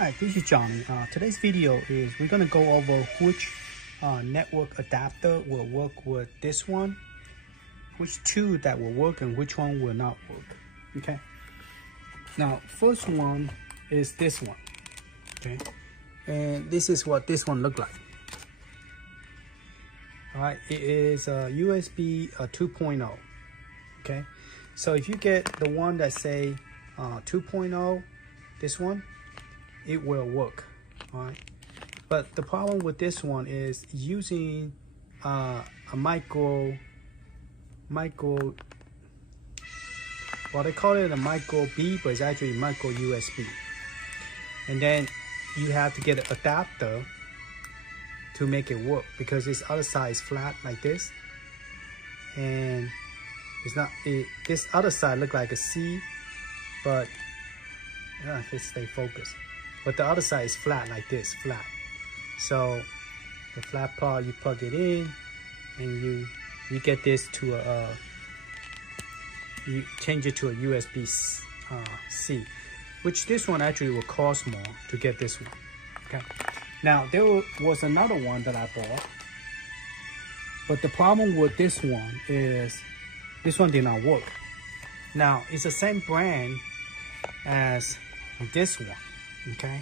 Hi, this is Johnny. Today's video is we're going to go over which network adapter will work with this one, which two that will work and which one will not work. Okay. Now, first one is this one. Okay. And this is what this one look like. All right. It is a USB 2.0. Okay. So if you get the one that say 2.0, this one, it will work. All right, but the problem with this one is using a micro, well, they call it a micro B, but it's actually micro USB. And then you have to get an adapter to make it work, because this other side is flat like this, and it's not this other side look like a C, but if it stay focused. But the other side is flat like this, flat. So the flat part, you plug it in, and you get this to a you change it to a USB C, which this one actually will cost more to get this one. Okay. Now there was another one that I bought, but the problem with this one is this one did not work. Now it's the same brand as this one. Okay,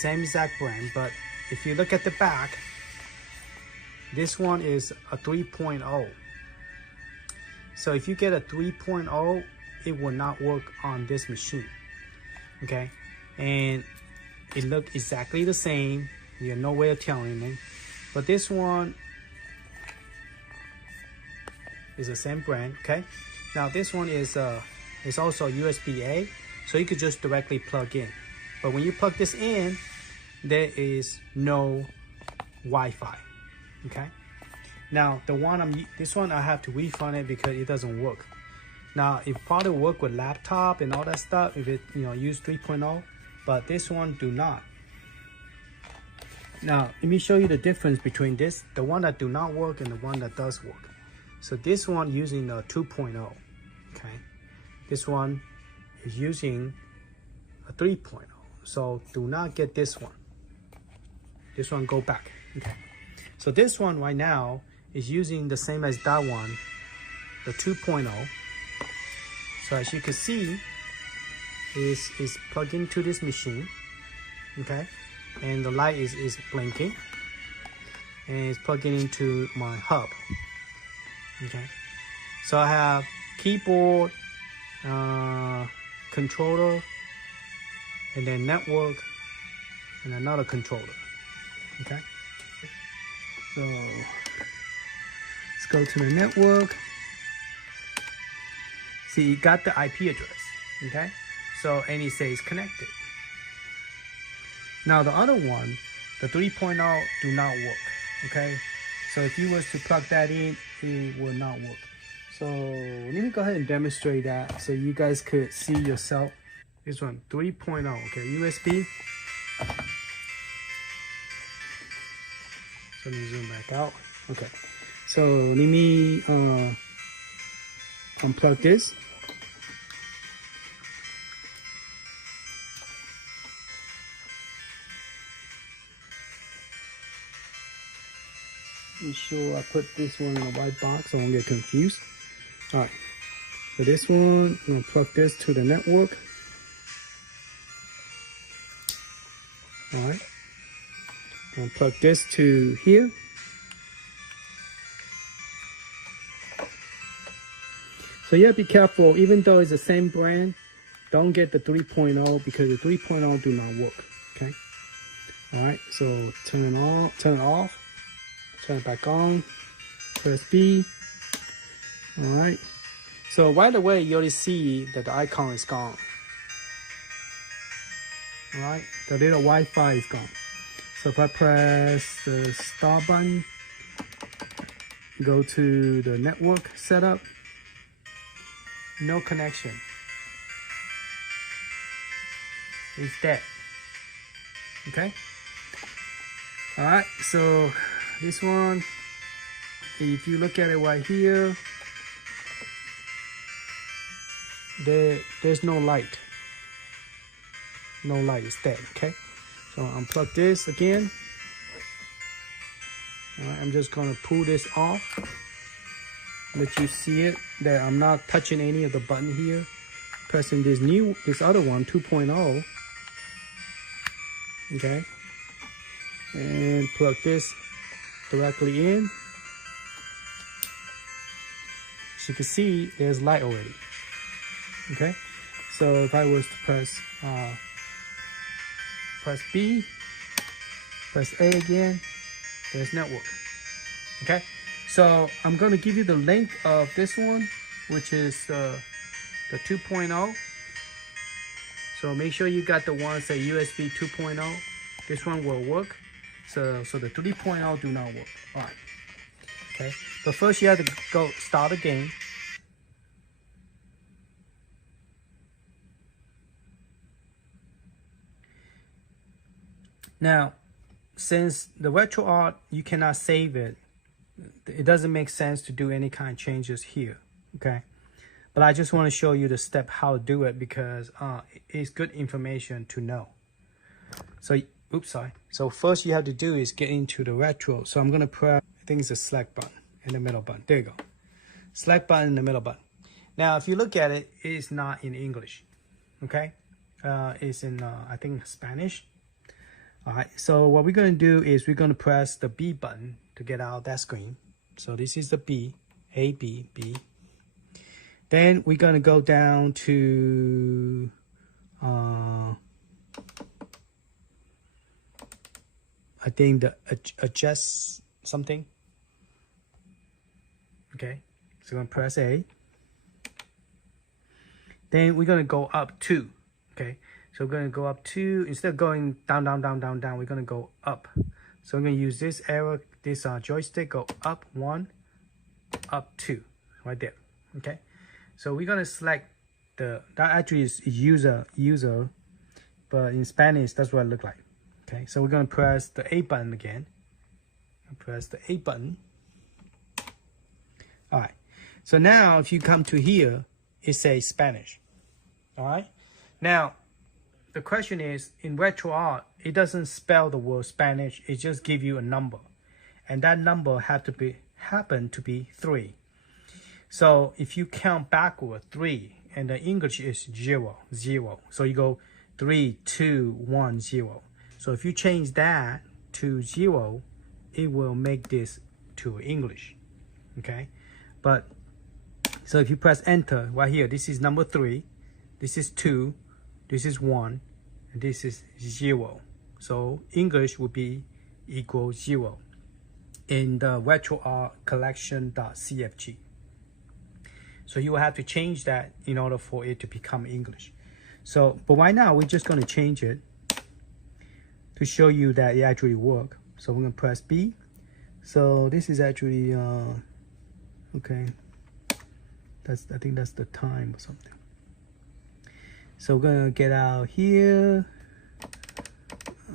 same exact brand, but if you look at the back, this one is a 3.0. So if you get a 3.0, it will not work on this machine. Okay, and it looked exactly the same. You have no way of telling it, but this one is the same brand. Okay, now this one is also USB-A, so you could just directly plug in. But when you plug this in, there is no Wi-Fi. Okay. Now this one I have to refund it because it doesn't work. Now it probably work with laptop and all that stuff if it use 3.0, but this one do not. Now let me show you the difference between the one that do not work and the one that does work. So this one using a 2.0. Okay. This one is using a 3.0. So do not get this one. This one go back. Okay. So this one right now is using the same as that one, the 2.0. So as you can see, is plugged into this machine. Okay. And the light is blinking. And it's plugging into my hub. Okay. So I have keyboard, controller, and then network, and another controller. Okay, so let's go to the network. See, you got the IP address. Okay, so and it says connected. Now the other one, the 3.0, do not work. Okay, so if you was to plug that in, it will not work. So let me go ahead and demonstrate that so you guys could see yourself. This one, 3.0, okay, USB. So let me zoom back out. Okay, so let me unplug this. Be sure I put this one in a white box so I won't get confused. All right, so this one, I'm gonna plug this to the network. All right, I'll plug this to here. So you have to be careful, even though it's the same brand, don't get the 3.0 because the 3.0 do not work. Okay. All right, so turn it on, turn it off, turn it back on, press B. All right, so right away you already see that the icon is gone. All right, the little Wi-Fi is gone. So if I press the start button, go to the network setup, no connection. It's dead. Okay. All right, so this one, if you look at it right here, there's no light. no light, it's dead. Okay, so unplug this again. All right, I'm just gonna pull this off. Let you see it that I'm not touching any of the button here. Pressing this other one, 2.0. Okay, and plug this directly in. As you can see, there's light already. Okay, so if I was to press B, press A again, there's network. Okay, so I'm going to give you the link of this one, which is the 2.0. So make sure you got the one say USB 2.0. This one will work. So the 3.0 do not work. All right. Okay, but first you have to go start the game. Now, since the Retroarch, you cannot save it, it doesn't make sense to do any kind of changes here, okay? But I just want to show you the step how to do it because it's good information to know. So, oops, sorry. So first you have to do is get into the retro. So I'm going to press, I think it's the select button and the middle button. There you go. Select button and the middle button. Now, if you look at it, it's not in English, okay? It's in, I think, Spanish. All right, so what we're going to do is we're going to press the B button to get out of that screen. So this is the B, A, B, B. Then we're going to go down to I think the adjust something. Okay, so we're going to press A. Then we're going to go up 2, okay? So we're going to go up 2, instead of going down, down, down, down, down, we're going to go up. So we're going to use this arrow, this joystick, go up 1, up 2, right there, okay? So we're going to select that actually is user, but in Spanish, that's what it looks like, okay? So we're going to press the A button again. Press the A button. All right, so now if you come to here, it says Spanish, all right? Now, the question is, in Retroarch, it doesn't spell the word Spanish. It just gives you a number. And that number happen to be 3. So if you count backward 3, and the English is 0, 0. So you go 3, 2, 1, 0. So if you change that to 0, it will make this to English. Okay? But, so if you press enter right here, this is number 3, this is 2, this is 1, and this is 0. So English would be equal 0 in the Retroarch collection.cfg. So you will have to change that in order for it to become English. So, but right now we're just going to change it to show you that it actually works. So we're going to press B. So this is actually, okay, I think that's the time or something. So we're gonna get out here. I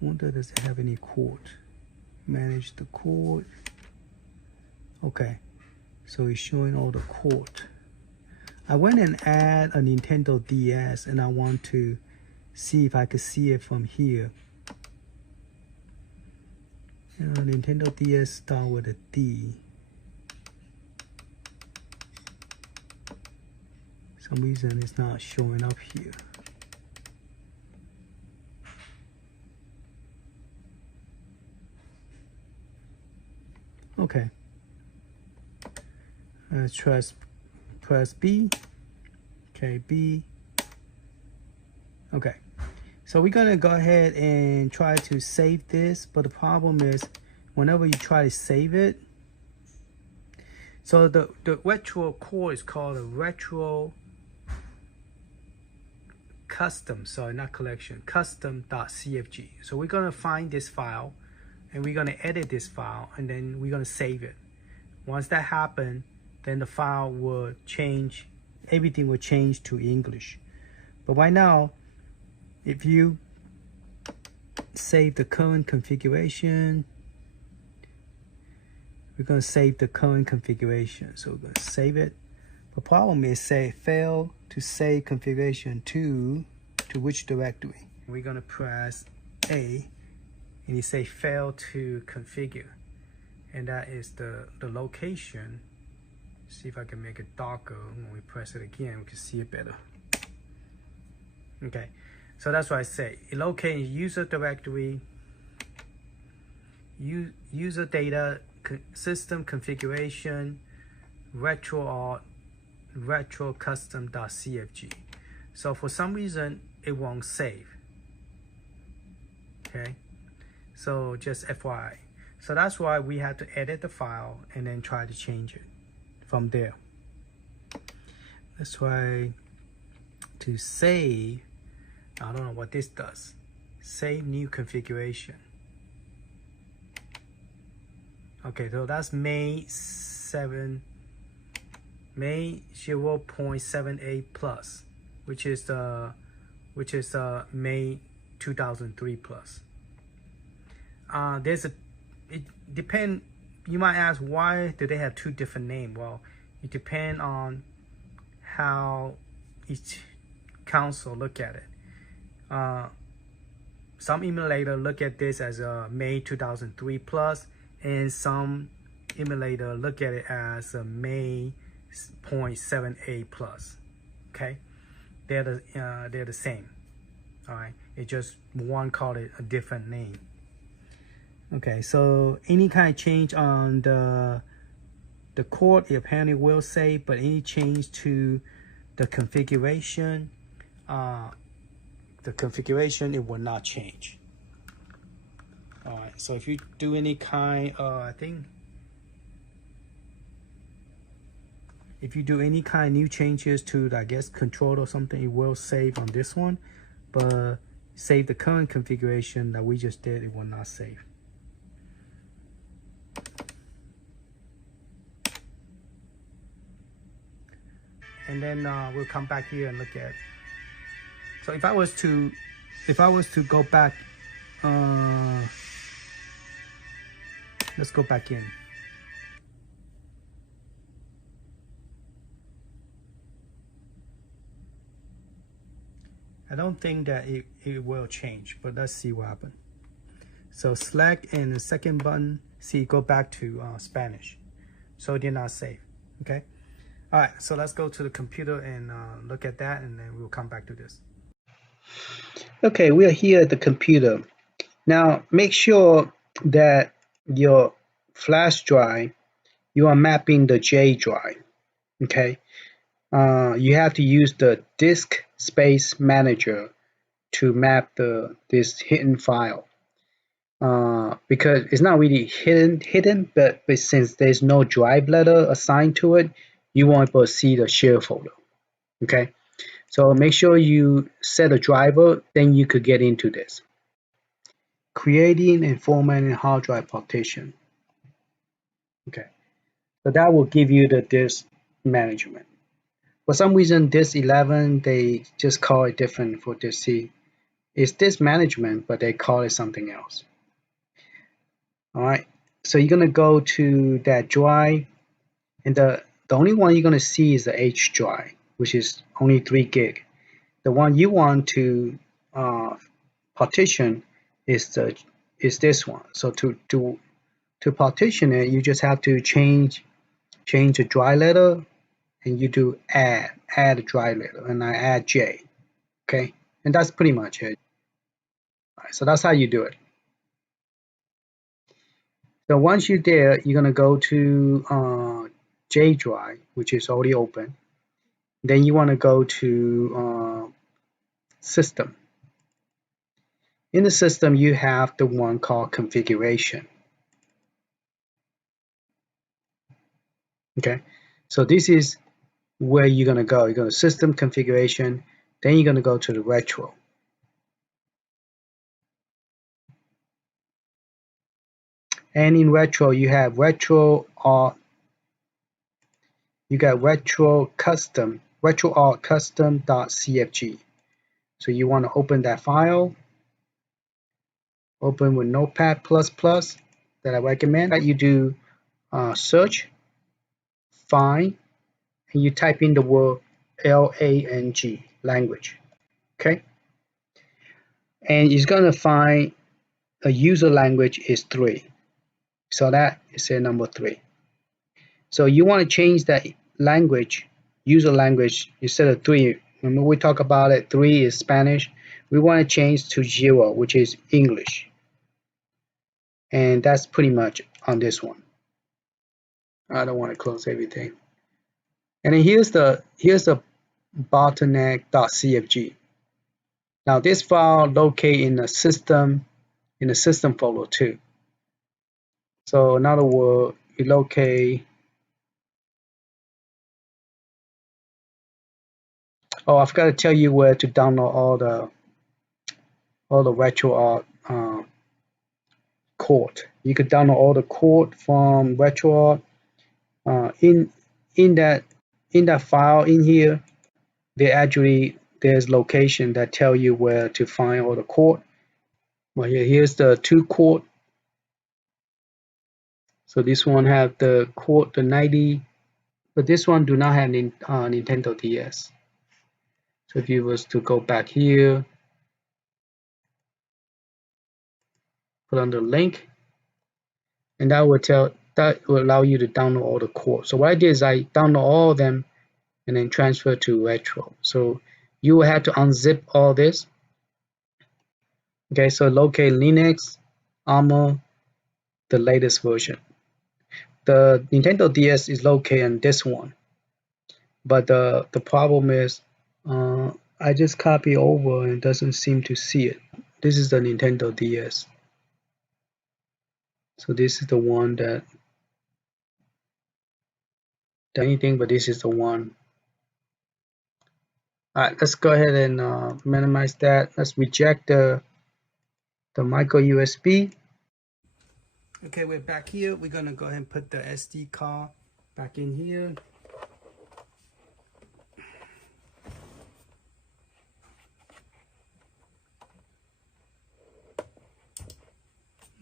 wonder, does it have any chord? Manage the chord. Okay, so it's showing all the chord. I went and add a Nintendo DS and I want to see if I could see it from here. Nintendo DS start with a D. Some reason it's not showing up here. Okay. Let's press B. Okay, B. Okay. So we're gonna go ahead and try to save this, but the problem is whenever you try to save it, so the retro core is called a retro custom, sorry, not collection, custom.cfg. So we're gonna find this file and we're gonna edit this file and then we're gonna save it. Once that happens, then the file will change, everything will change to English. But right now, if you save the current configuration, we're gonna save the current configuration. So we're gonna save it. The problem is say fail to save configuration to which directory. We're gonna press A, and you say fail to configure, and that is the location. See if I can make it darker. When we press it again, we can see it better. Okay, so that's what I say. Locate user directory, user data, system configuration, Retroarch, retro custom.cfg. So for some reason it won't save. Okay, so just FYI. So that's why we had to edit the file and then try to change it from there. Let's try to save. I don't know what this does. Save new configuration. Okay, so that's May 0.78 plus, which is May 2003 plus. It depend. You might ask, why do they have two different names? Well, it depends on how each council look at it. Some emulator look at this as a May 2003 plus, and some emulator look at it as a May 0.78 plus. Okay, they're the same. All right, it just one called it a different name. Okay, so any kind of change on the code, it apparently will save, but any change to the configuration, it will not change. All right, so if you do any kind of, if you do any kind of new changes to, I guess, control or something, it will save on this one, but save the current configuration that we just did, it will not save. And then we'll come back here and look at. So if I was to go back, let's go back in. I don't think that it will change, but let's see what happens. So select and the second button, see, go back to Spanish. So it did not save. Okay. All right, so let's go to the computer and look at that, and then we'll come back to this. Okay, we are here at the computer. Now, make sure that your flash drive, you are mapping the J drive, okay? You have to use the disk space manager to map this hidden file. Because it's not really hidden, but since there's no drive letter assigned to it, you won't be able to see the share folder. Okay, so make sure you set a driver, then you could get into this. Creating and formatting hard drive partition. Okay, so that will give you the disk management. For some reason, disk 11, they just call it different for disk C. It's disk management, but they call it something else. All right, so you're gonna go to that drive, and the only one you're gonna see is the H drive, which is only 3 gig. The one you want to partition is this one. So to partition it, you just have to change the drive letter, and you do add a drive letter, and I add J. Okay, and that's pretty much it. All right, so that's how you do it. So once you're there, you're gonna go to J drive, which is already open. Then you want to go to system. In the system, you have the one called configuration. Okay, so this is where you're gonna go. You're gonna system configuration, then you're gonna go to the retro. And in retro, you have Retroarch. You got Retroarch custom.cfg. So you want to open that file. Open with Notepad++. That I recommend that you do search, find, and you type in the word LANG, language. Okay, and it's gonna find a user language is 3. So that is a number 3. So you want to change that language, user language, instead of 3. Remember we talk about it, 3 is Spanish. We want to change to 0, which is English. And that's pretty much on this one. I don't want to close everything. And then here's the bottleneck.cfg. Now this file located in the system folder too. So in other words, you locate. Oh, I forgot to tell you where to download all the Retroarch code. You could download all the code from Retroarch. In that file in here, there's location that tell you where to find all the code. Well, here's the 2 code. So this one have the code, the 90, but this one do not have Nintendo DS. So if you was to go back here, put on the link, and that will allow you to download all the code. So what I did is I download all of them and then transfer to Retro. So you will have to unzip all this. Okay, so locate Linux, Armor, the latest version. The Nintendo DS is located on this one, but the problem is I just copy over and it doesn't seem to see it. This is the Nintendo DS. So this is the one that anything, but this is the one. All right, let's go ahead and minimize that. Let's reject the micro USB. Okay, we're back here. We're gonna go ahead and put the SD card back in here.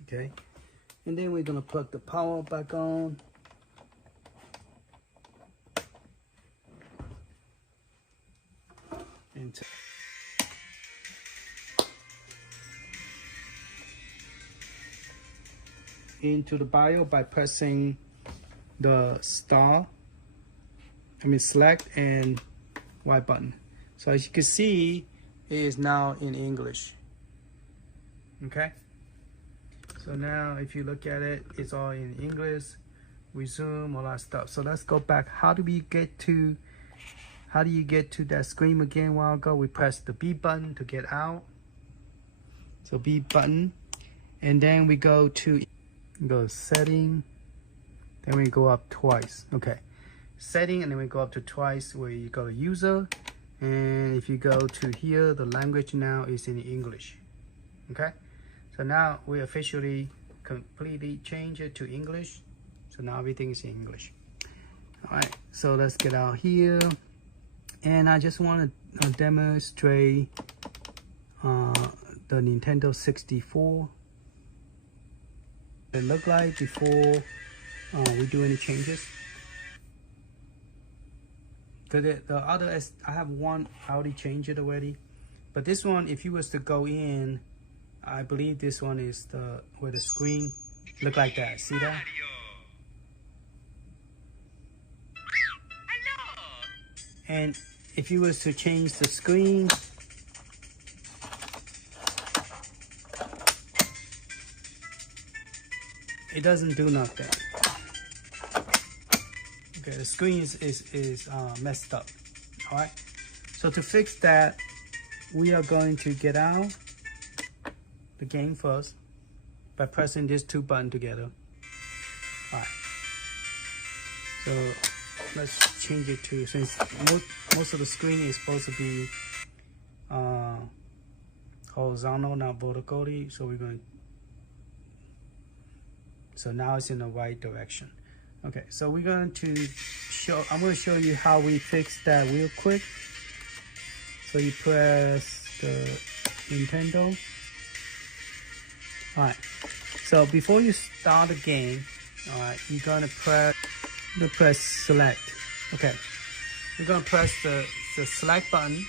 Okay, and then we're gonna plug the power back on. Into the BIOS by pressing the select and Y button. So as you can see, it is now in English. Okay. So now if you look at it, it's all in English. Resume, all that stuff. So let's go back. How do you get to that screen again? A while ago we pressed the B button to get out. So B button, and then we go setting, then we go up twice. Okay, setting, and then we go up to twice where you go to user, and if you go to here, the language now is in English. Okay, so now we officially completely change it to English. So now everything is in English. All right, so let's get out here, and I just want to demonstrate the Nintendo 64. It look like before we do any changes. The other, I have one, I already changed it already, but this one, if you was to go in, I believe this one is where the screen look like that. See that? And if you was to change the screen, it doesn't do nothing. Okay, the screen is messed up. All right, so to fix that, we are going to get out the game first by pressing these 2 buttons together. All right, so let's change it to, since most of the screen is supposed to be horizontal, not vertically, so we're going to, so now it's in the right direction. Okay, so we're going to I'm going to show you how we fix that real quick. So you press the Nintendo. All right, so before you start the game, all right, you're going to press select. Okay, you're going to press the the select button,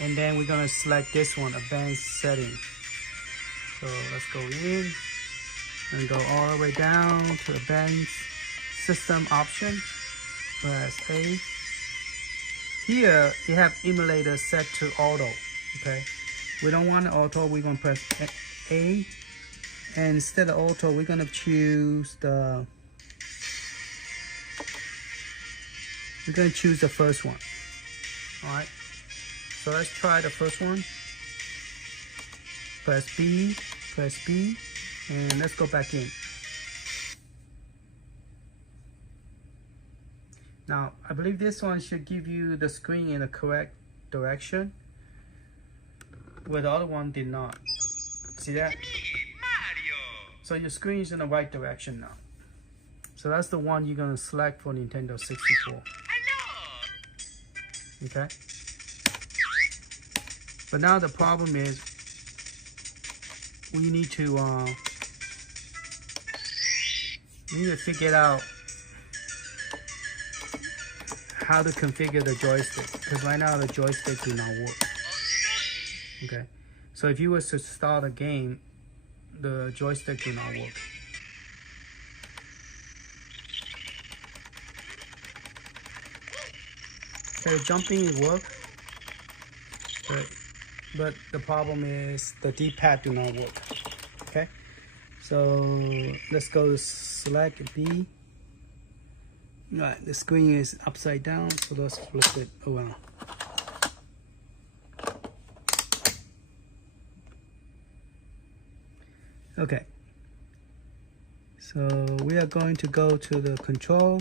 and then we're gonna select this one, advanced setting. So let's go in and go all the way down to advanced system option. Press A. Here you have emulator set to auto. Okay, we don't want auto. We're gonna press A, and instead of auto, we're gonna choose the. We're gonna choose the first one. All right. So let's try the first one. Press B, and let's go back in. Now, I believe this one should give you the screen in the correct direction, where the other one did not. See that? So your screen is in the right direction now. So that's the one you're gonna select for Nintendo 64. Okay? But now the problem is, we need to figure out how to configure the joystick, because right now the joystick do not work. Okay, so if you were to start a game, the joystick do not work. Okay, jumping work, but the problem is the D-pad do not work. Okay, so let's go to select B. Right, the screen is upside down, so let's flip it around. Okay, so we are going to go to the control,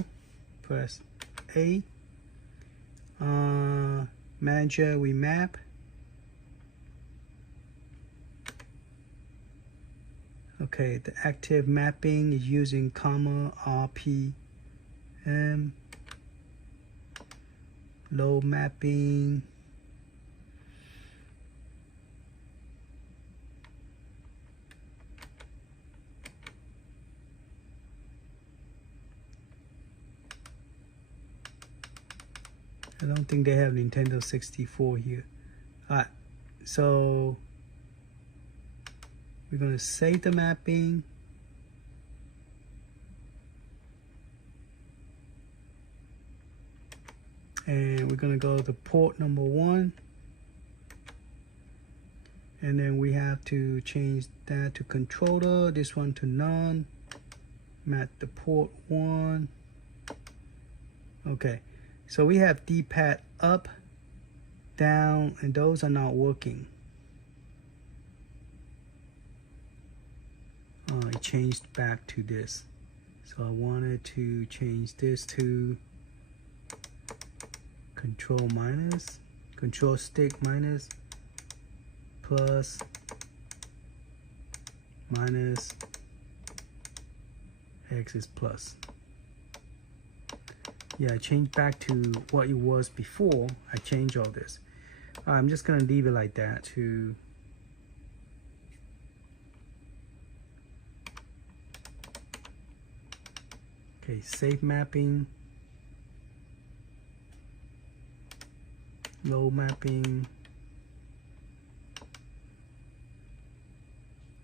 press A, manager, we map. Okay, the active mapping is using comma RPM, low mapping, I don't think they have Nintendo 64 here. Alright, so we're going to save the mapping. And we're going to go to port number 1. And then we have to change that to controller, this one to none. Map the port 1. Okay, so we have D-pad up, down, and those are not working. It changed back to this. So I wanted to change this to control minus, control stick minus, plus, minus, X is plus. Yeah, I changed back to what it was before. I changed all this. I'm just gonna leave it like that to okay, save mapping, low mapping,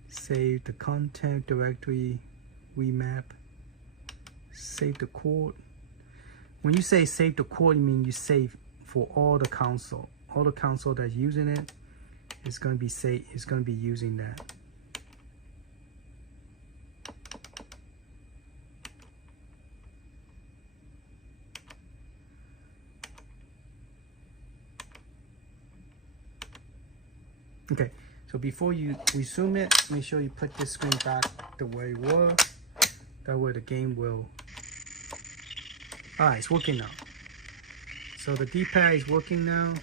save the content directory, remap, save the code. When you say save the code, you mean you save for all the console. All the console that's using it is going to be saved. It's going to be using that. Okay, so before you resume it, make sure you put this screen back the way it was. That way the game will. Alright, it's working now. So the D-pad is working now.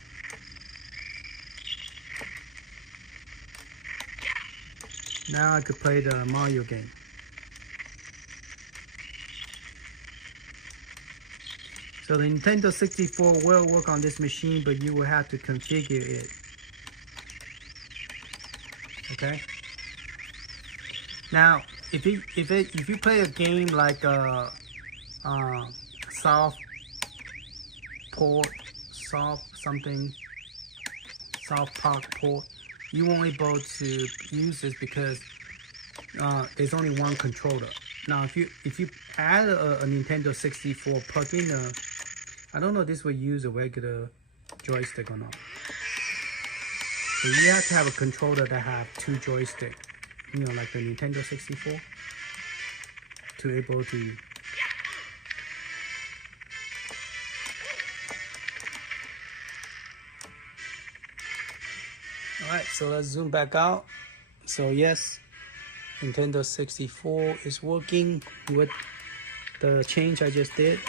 Now I could play the Mario game. So the Nintendo 64 will work on this machine, but you will have to configure it. Okay. Now, if you play a game like South soft park port, you won't be able to use this because there's only one controller. Now, if you add a Nintendo 64 plug-in, I don't know if this will use a regular joystick or not. So you have to have a controller that have 2 joysticks, you know, like the Nintendo 64, to able to. Alright, so let's zoom back out. So yes, Nintendo 64 is working with the change I just did.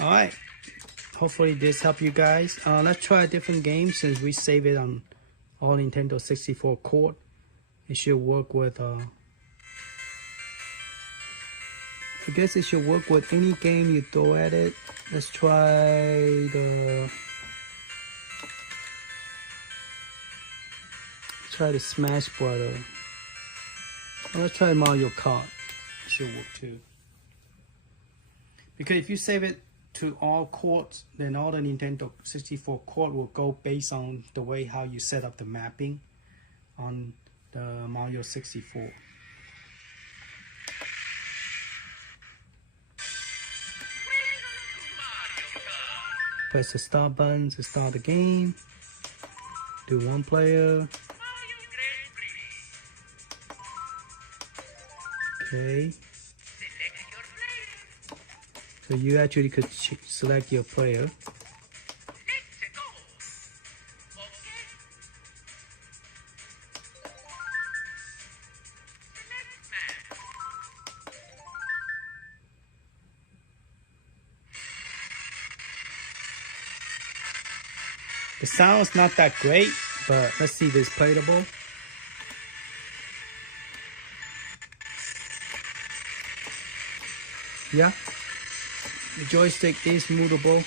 Alright, hopefully this helped you guys. Let's try a different game since we save it on all Nintendo 64 court. It should work with, I guess it should work with any game you throw at it. Let's try the Smash Brother. Let's try Mario Kart. It should work too. Because if you save it to all courts, then all the Nintendo 64 court will go based on the way how you set up the mapping on the Mario 64. Press the start button to start the game. Do 1 player. Okay. So you actually could select your player. The sound's not that great, but let's see if it's playable. Yeah. The joystick is movable.